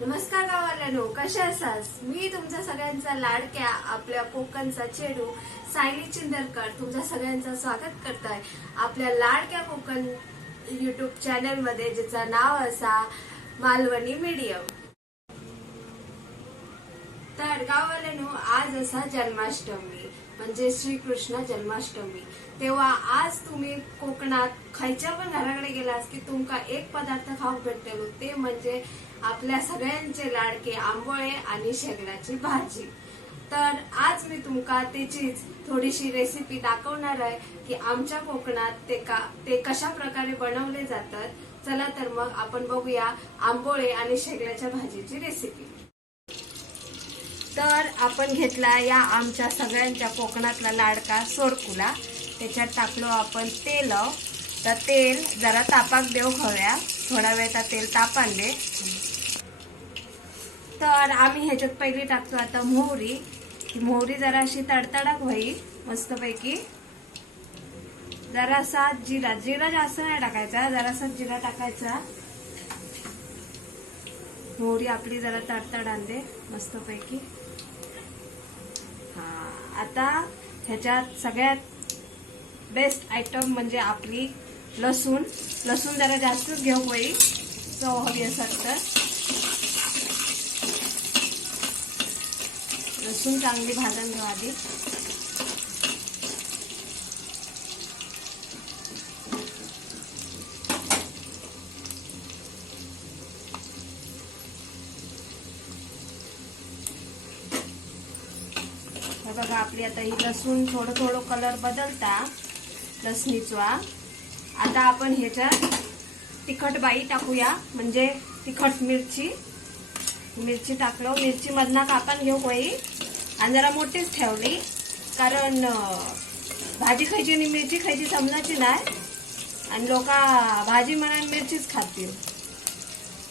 नमस्कार गावाल्यानो कशा असास मी तुमचा सगळ्यांचा लाडक्या आपल्या कोकणचा चेडू सायली चिंदरकर तुमच्या सगळ्यांचं स्वागत करताय. आपल्या लाडक्या कोकण युट्यूब चॅनलमध्ये ज्याचं नाव असा मालवणी मीडियम तर गावाल्यानो आज असा जन्माष्टमी म्हणजे श्रीकृष्ण जन्माष्टमी. तेव्हा आज तुम्ही कोकणात खयच्या पण घराकडे गेलास की तुमका एक पदार्थ खाऊक भेटतो ते म्हणजे आपल्या सगळ्यांचे लाडके आंबोळे आणि शेंगण्याची भाजी. तर आज मी तुमका त्याचीच थोडीशी रेसिपी दाखवणार आहे की आमच्या कोकणात ते का ते कशा प्रकारे बनवले जातात. चला तर मग आपण बघूया आंबोळे आणि शेगड्याच्या भाजीची रेसिपी तर आपण घेतला या आमच्या सगळ्यांच्या कोकणातला लाडका सोडकुला त्याच्यात टाकलो आपण तेल. तर तेल जरा तापाक देऊ हव्या. थोडा वेळ तेल तापान दे. तर आम्ही ह्याच्यात पहिली टाकतो आता मोहरी. ही मोहरी जरा अशी तडतडक होईल मस्तपैकी. जरासा जिरा जिरा जास्त नाही टाकायचा जरासा जिरा टाकायचा. मोहरी आपली जरा तडतड आणते मस्तपैकी. हा आता ह्याच्यात सगळ्यात बेस्ट आयटम म्हणजे आपली लसूण. लसूण जरा जास्तच घेऊ होई चव हवी असेल तर. लसूण चांगली भाजून घेऊ आधी. बघा आपली आता ही लसूण थोडं थोडं कलर बदलता लसणीचा आता आपण ह्याच्यात तिखट बाई टाकूया म्हणजे तिखट मिरची. मिरची टाकलो. मिरची मधना कापान घेऊ होई आणि जरा मोठीच ठेवली. कारण भाजी खायची आणि मिरची खायची समजायची नाही. आणि लोक भाजी म्हणा मिरचीच खातील.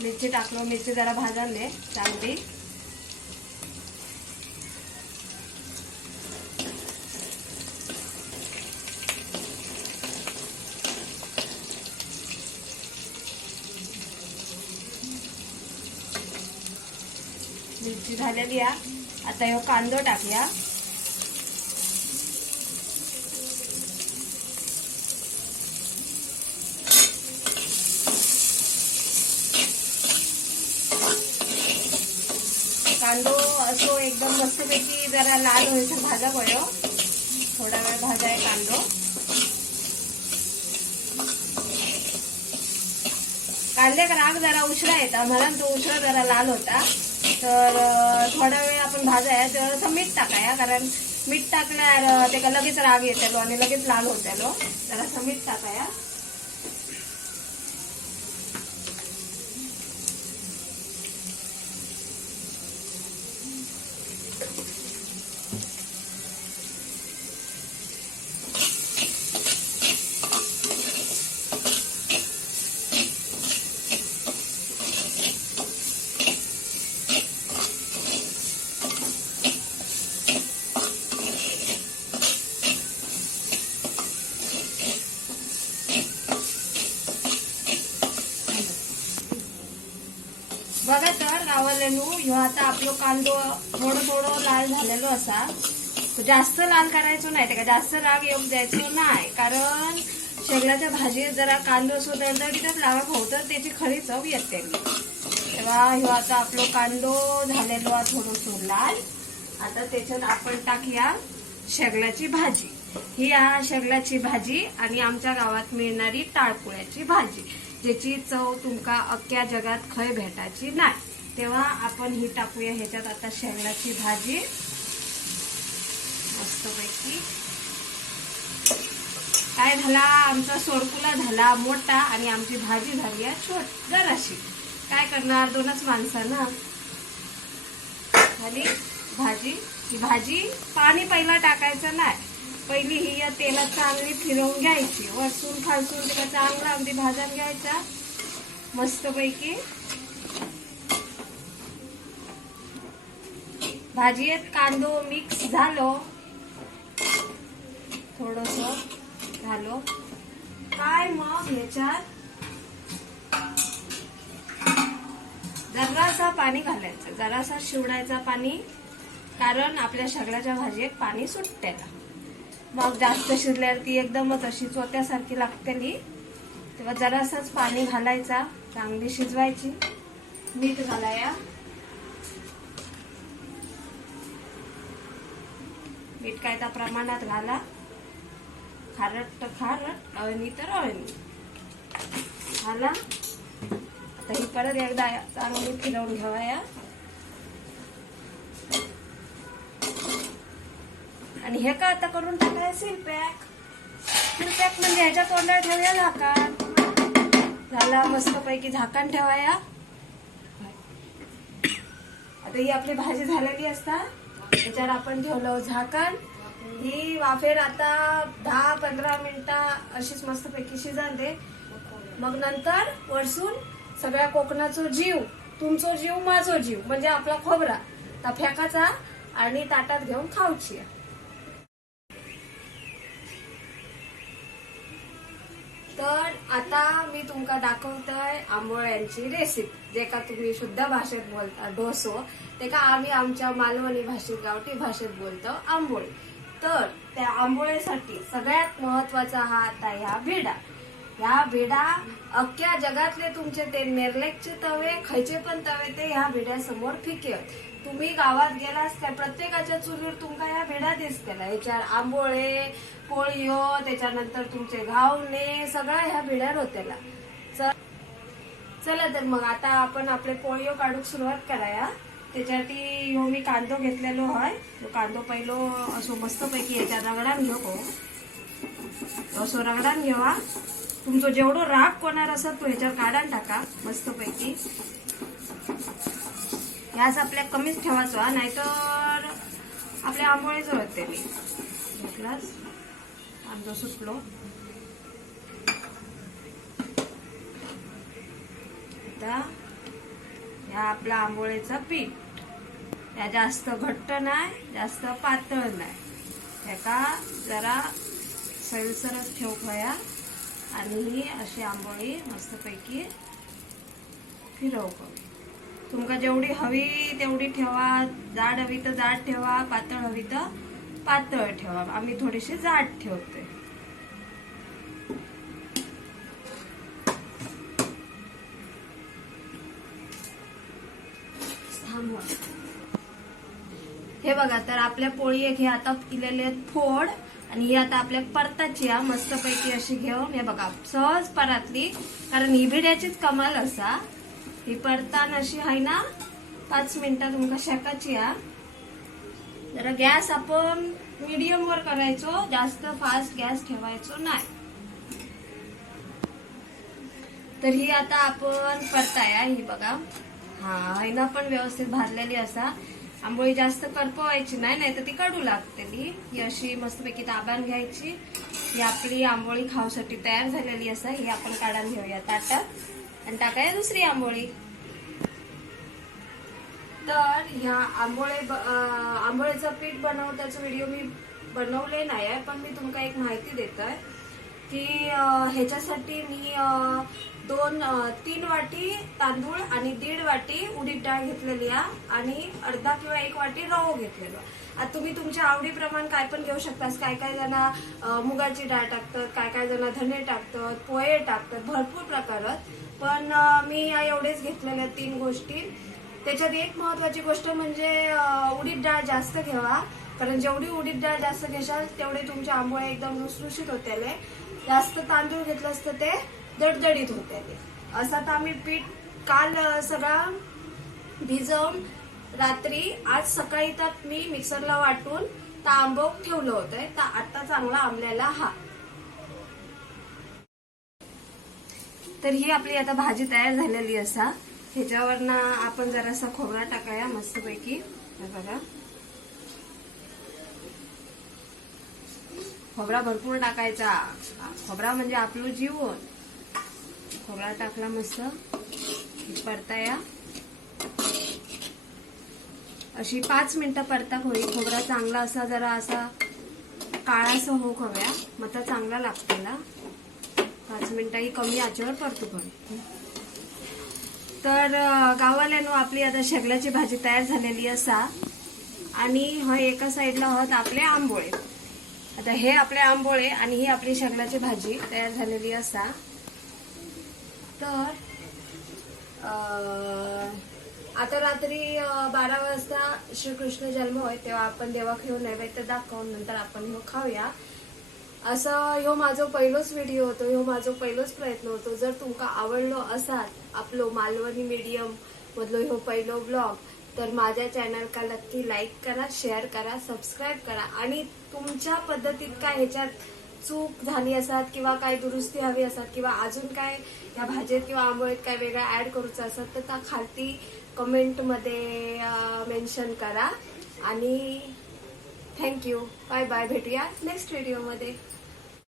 मिरची टाकलो मिरची जरा भाजाले चांगली. मिरची झालेली आहे. आता ह्यो कांदो टाकूया. कांदो असो एकदम मस्तपैकी जरा लाल होईल भाजा पयो थोडा वेळ भाजाय कांदो. कांद्याक राग जरा उशिरा येता. म्हणून तो उशिरा जरा लाल होता. तर थोडा वेळ लसूण भाजाया तर असं मीठ टाकाया कारण मीठ टाकल्यावर त्याला लगेच राग येते आणि लगेच लाल होतलो तर असं मीठ टाकाया बघा तर गावालेनू ह्यो आता आपलो कांदो थोडं थोडं लाल झालेलो असा. जास्त लाल करायचो नाही का जास्त राग येऊ द्यायचो नाही. कारण शेगड्याच्या भाजीत जरा कांदो असो तिथेच लावा खाऊ तर त्याची खरी चव येते. तेव्हा ह्यो आता आपलो कांदो झालेलो आहे थोडंसं लाल. आता त्याच्यात आपण टाकूया शेगल्याची भाजी. ही आहे शेगल्याची भाजी आणि आमच्या गावात मिळणारी ताळपुळ्याची भाजी. ज्याची चव तुमका अख्ख्या जगात खय भेटायची नाही. तेव्हा आपण ही टाकूया ह्याच्यात आता शेंगदाची भाजी. मस्तपैकी. काय झाला? आमचा सोरकुला झाला मोठा आणि आमची भाजी झाली आहे छोट. जराशी. काय करणार? दोनच माणसं ना. झाली भाजी. ही भाजी पाणी पहिला टाकायचं नाही. पहिली ही या तेलात चांगली फिरवून घ्यायची. वरसून खालसून तिला चांगला अगदी भाजून घ्यायचा. मस्तपैकी. भाजीत कांदो मिक्स झालो. थोडस झालो. काय मग ह्याच्यात जरासा पाणी घालायचं. जरासा शिवडायचा पाणी. कारण आपल्या सगळ्याच्या भाजीत पाणी सुटते मग जास्त शिजल्यावर ती एकदमच अशी चोत्यासारखी लागतेली. तेव्हा जरासाच पाणी घालायचा. चांगली शिजवायची. मीठ घालाया मीठ काय त्या प्रमाणात घाला. खारट तर खारट अळणी तर अळणी. घाला. आता ही परत एकदा चांगली फिरवून घ्यावा या आणि हे का आता करून टाकाय सील पॅक सील पॅक म्हणजे ह्याच्या तोंडात ठेवूया झाकण. झाला मस्त पैकी झाकण ठेवाया. आता ही आपली भाजी झालेली असता. त्याच्यावर आपण ठेवलं झाकण. ही वाफेर आता दहा पंधरा मिनिटं अशीच मस्त पैकी दे मग नंतर वरसून सगळ्या कोकणाचा जीव तुमचो जीव माझो जीव म्हणजे आपला खोबरा तफ्याकाचा आणि ताटात घेऊन खाऊची तर आता मी तुमका दाखवतय आंबोळ्यांची रेसिपी जे का तुम्ही शुद्ध भाषेत बोलता डोसो ते का आम्ही आमच्या मालवणी भाषेत गावठी भाषेत बोलतो आंबोळी. तर त्या आंबोळीसाठी सगळ्यात महत्त्वाचा हा आता ह्या भेडा. ह्या भेडा अख्ख्या जगातले तुमचे ते निर्लेखचे तवे खयचे पण तवे ते ह्या भेड्यासमोर फिके तुम्ही गावात गेलास काय प्रत्येकाच्या चुलीवर तुमका ह्या भेडा दिसतेला ह्याच्यावर आंबोळे पोळीयो त्याच्यानंतर तुमचे घावणे सगळ्या ह्या भेड्यावर होतेला चला तर मग आता आपण आपले पोळयो काढूक सुरुवात कराया. त्याच्यासाठी ह्यो मी कांदो घेतलेलो हय. तो कांदो पहिलो असो मस्तपैकी याच्या रगडान घेऊ. असो रगडान घेवा तुमचं जेवढं राग कोणार असत तो ह्याच्यावर काढान टाका मस्तपैकी. गॅस आपल्या कमीच ठेवायचा नाहीतर आपल्या आंबोळीच होते मी घेतलाच कांदो सुटलो. आता ह्या आपला आंबोळीचा पीठ. या जास्त घट्ट नाही जास्त पातळ नाही. त्याका जरा सैलसरच ठेव खया आणि ही अशी आंबोळी मस्तपैकी फिरव कमी तुमका जेवढी हवी तेवढी ठेवा. जाड हवी तर जाड ठेवा पातळ हवी तर पातळ ठेवा. आम्ही थोडीशी जाड ठेवते हे बघा तर आपल्या पोळी एक हे आता केलेले आहेत फोड आणि ही आता आपल्या परताची हा मस्तपैकी अशी घेऊन हे बघा सहज परातली. कारण ही भिड्याचीच कमाल असा. ही परतान अशी आहे ना? पाच मिनिटं तुमका शेकाची हा जरा गॅस आपण मीडियम वर करायचो जास्त फास्ट गॅस ठेवायचो नाही. तर ही आता आपण परताया ही बघा. हा हिना पण व्यवस्थित भाजलेली असा. आंबोळी जास्त करपवायची नाही नाही तर ती कडू लागतेली ही अशी मस्तपैकी ताब्यान घ्यायची. ही आपली आंबोळी खाऊसाठी तयार झालेली असा. ही आपण काढून घेऊया ताटात. आणि टाकाया दुसरी आंबोळी. तर ह्या आंबोळे आंबोळेचं पीठ बनवण्याचा व्हिडिओ मी बनवले नाही आहे पण मी तुमका एक माहिती देत आहे की ह्याच्यासाठी मी दोन तीन वाटी तांदूळ आणि दीड वाटी उडीद डाळ घेतलेली आहे आणि अर्धा किंवा एक वाटी रवो घेतलेलो आता तुम्ही तुमच्या आवडीप्रमाणे काय पण घेऊ शकतास. काय काय जण मुगाची डाळ टाकतात काय काय जण धने टाकतात पोहे टाकतात भरपूर प्रकारात पण मी या एवढेच घेतलेल्या तीन गोष्टी. त्याच्यात एक महत्वाची गोष्ट म्हणजे उडीद डाळ जास्त घ्यावा. कारण जेवढी उडीद डाळ जास्त घेशाल तेवढे तुमच्या आंबोळे एकदम रुसरुशीत होते जास्त तांदूळ घेतलं असतं ते दडदडीत होते असं तर आम्ही पीठ काल सगळा भिजवून रात्री आज सकाळी तर मी मिक्सरला वाटून तर ठेवलं होतं. तर आता चांगला आंबल्याला हा. तर ही आपली आता भाजी तयार झालेली असा. ह्याच्यावरनं आपण जरासा खोबरा टाकाया मस्तपैकी. बघा. खोबरा भरपूर टाकायचा. खोबरा म्हणजे आपलं जीवन. खोबरा टाकला मस्त. परताया. अशी पाच मिनिटं परता होई खोबरा चांगला असा जरा असा काळासा हो हव्या मग चांगला लागतेला पाच मिनिटाही कमी आचेवर परतू पण. तर अं, गावाल्यानो आपली आता शेगल्याची भाजी तयार झालेली असा. आणि हय एका साईडला आहोत आपले आंबोळे. आता हे आपले आंबोळे आणि ही आपली शेगलाची भाजी तयार झालेली असा. तर आता रात्री बारा वाजता श्रीकृष्ण जन्म होय तेव्हा आपण देवा घेऊन नैवेद्य दाखवून नंतर आपण मग खाऊया. असं ह्यो माझो पहिलोच व्हिडिओ होतो ह्यो माझो पहिलोच प्रयत्न होतो. जर तुमका आवडलो असात आपलो मालवणी मीडियम मधलो ह्यो पहिलो ब्लॉग तर माझ्या चॅनलका नक्की लाईक करा शेअर करा सबस्क्राईब करा. आणि तुमच्या पद्धतीत काय ह्याच्यात चूक झाली असतात किंवा काय दुरुस्ती हवी असतात किंवा अजून काय या भाजीत किंवा आंबोळीत काय वेगळं ऍड करूचं असत तर त्या खालती कमेंटमध्ये मेन्शन करा. आणि थँक्यू बाय बाय भेटूया नेक्स्ट व्हिडिओमध्ये